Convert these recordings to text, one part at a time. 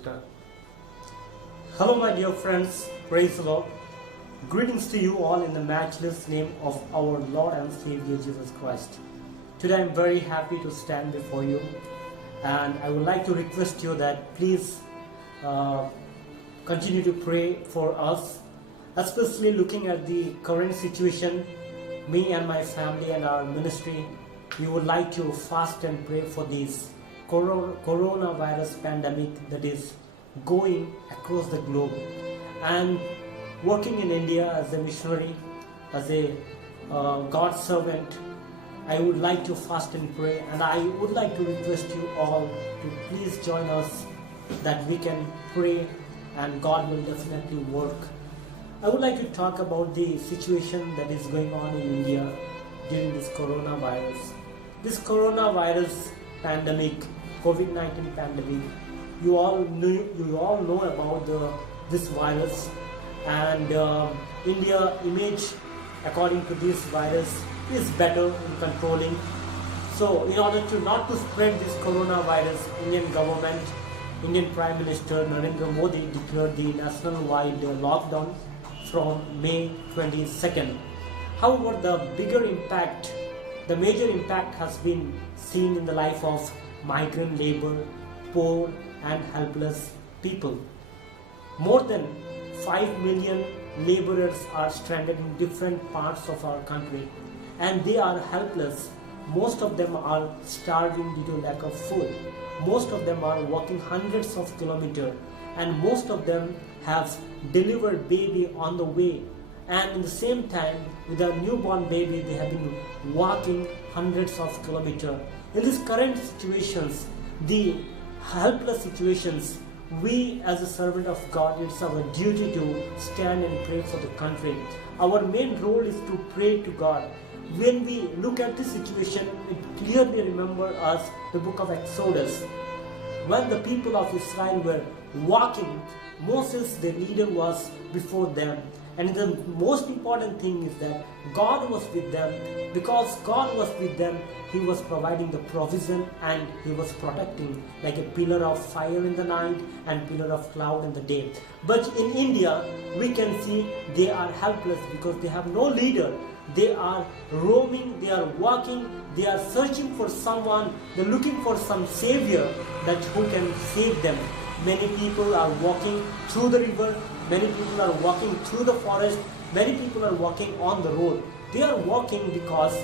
Start. Hello, my dear friends. Praise the Lord. Greetings to you all in the matchless name of our Lord and Savior Jesus Christ. Today, I'm very happy to stand before you, and I would like to request you that please continue to pray for us, especially looking at the current situation. Me and my family and our ministry, we would like to fast and pray for this coronavirus pandemic that is going across the globe. And working in India as a missionary, as a God servant, I would like to fast and pray, and I would like to request you all to please join us that we can pray and God will definitely work. I would like to talk about the situation that is going on in India during this coronavirus. This coronavirus pandemic, COVID-19 pandemic, you all know about this virus, and India image according to this virus is better in controlling. So in order to not to spread this coronavirus, Indian government, Indian Prime Minister Narendra Modi declared the national-wide lockdown from May 22nd. However, the major impact has been seen in the life of migrant labor, poor and helpless people. More than 5 million laborers are stranded in different parts of our country, and they are helpless. Most of them are starving due to lack of food. Most of them are walking hundreds of kilometers, and most of them have delivered baby on the way. And in the same time, with a newborn baby, they have been walking hundreds of kilometers. In these current situations, the helpless situations, we as a servant of God, it's our duty to stand and pray for the country. Our main role is to pray to God. When we look at this situation, it clearly remembers us the book of Exodus. When the people of Israel were walking, Moses, the leader, was before them. And the most important thing is that God was with them. Because God was with them, He was providing the provision and He was protecting, like a pillar of fire in the night and pillar of cloud in the day. But in India, we can see they are helpless because they have no leader. They are roaming, they are walking, they are searching for someone, they're looking for some savior that who can save them. Many people are walking through the river, many people are walking through the forest, many people are walking on the road. They are walking because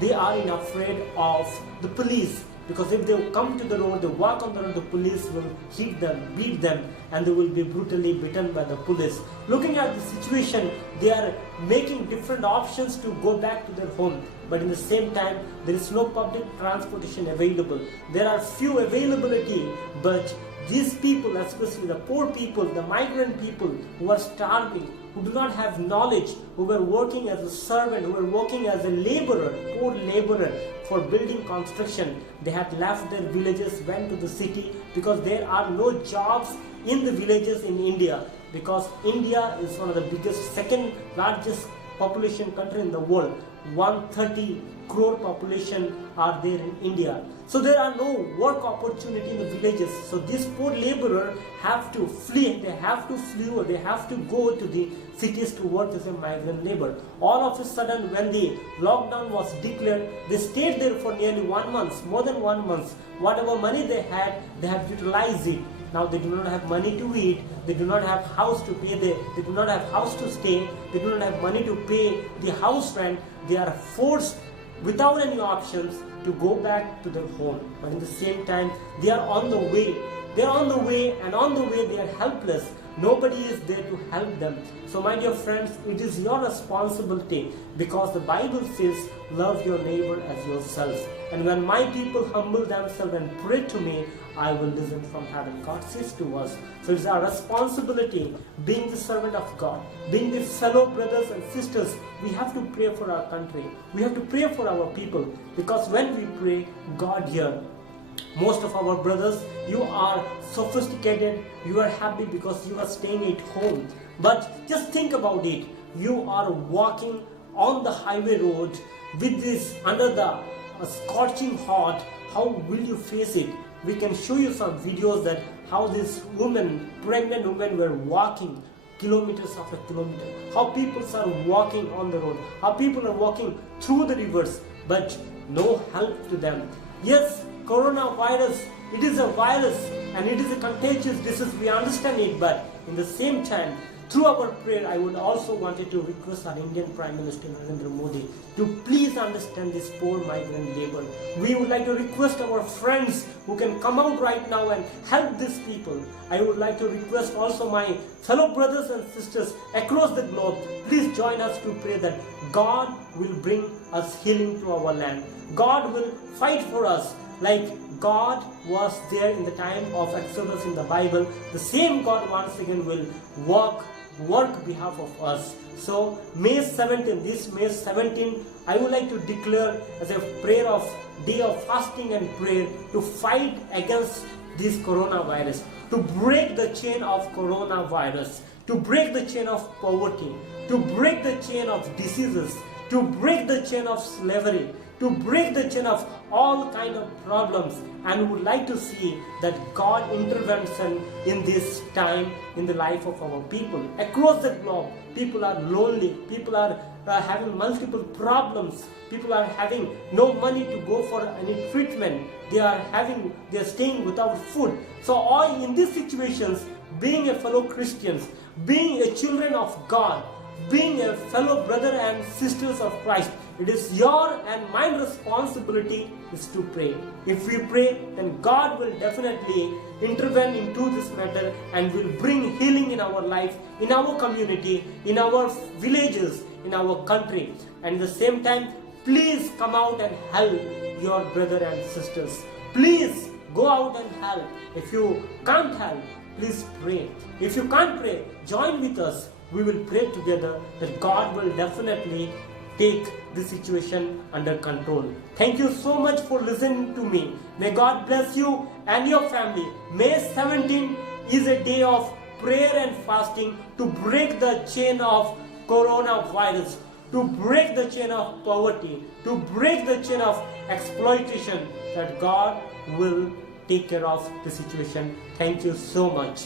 they are afraid of the police. Because if they come to the road, they walk on the road, the police will hit them, beat them, and they will be brutally beaten by the police. Looking at the situation, they are making different options to go back to their home. But in the same time, there is no public transportation available. There are few availability, but these people, especially the poor people, the migrant people who are starving, who do not have knowledge, who were working as a servant, who were working as a laborer, poor laborer for building construction, they had left their villages, went to the city because there are no jobs in the villages in India. Because India is one of the biggest, second largest population country in the world. 130 crore population are there in India. So there are no work opportunity in the villages. So these poor laborers have to flee. They have to flee, or they have to go to the cities to work as a migrant labor. All of a sudden, when the lockdown was declared, they stayed there for nearly 1 month, more than 1 month. Whatever money they had, they have utilized it. Now they do not have money to eat, they do not have house to pay, they do not have house to stay, they do not have money to pay the house rent. They are forced without any options to go back to their home. But in the same time, they are on the way. They are on the way, and on the way they are helpless. Nobody is there to help them. So my dear friends, it is your responsibility, because the Bible says, love your neighbor as yourself. And when my people humble themselves and pray to me, I will listen from heaven. God says to us. So it's our responsibility, being the servant of God, being the fellow brothers and sisters, we have to pray for our country. We have to pray for our people, because when we pray, God hears. Most of our brothers, you are sophisticated, you are happy because you are staying at home. But just think about it. You are walking on the highway road with this under the scorching hot. How will you face it? We can show you some videos that how these women, pregnant women, were walking kilometers after kilometer, how people are walking on the road, how people are walking through the rivers, but no help to them. Yes, coronavirus, it is a virus and it is a contagious disease, we understand it, but in the same time, through our prayer, I would also wanted to request our Indian Prime Minister Narendra Modi to please understand this poor migrant labor. We would like to request our friends who can come out right now and help these people. I would like to request also my fellow brothers and sisters across the globe, please join us to pray that God will bring us healing to our land. God will fight for us like God was there in the time of Exodus in the Bible. The same God once again will work behalf of us. So May 17, this May 17, I would like to declare as a prayer of day of fasting and prayer to fight against this coronavirus, to break the chain of coronavirus, to break the chain of poverty, to break the chain of diseases, to break the chain of slavery, to break the chain of all kind of problems, and would like to see that God intervention in this time in the life of our people. Across the globe, people are lonely, people are having multiple problems, people are having no money to go for any treatment, they are staying without food. So all in these situations, being a fellow Christians, being a children of God, being a fellow brother and sisters of Christ, it is your and my responsibility is to pray. If we pray, then God will definitely intervene into this matter and will bring healing in our life, in our community, in our villages, in our country. And at the same time, please come out and help your brother and sisters. Please go out and help. If you can't help, please pray. If you can't pray, join with us. We will pray together that God will definitely take the situation under control. Thank you so much for listening to me. May God bless you and your family. May 17 is a day of prayer and fasting to break the chain of coronavirus, to break the chain of poverty, to break the chain of exploitation, that God will take care of the situation. Thank you so much.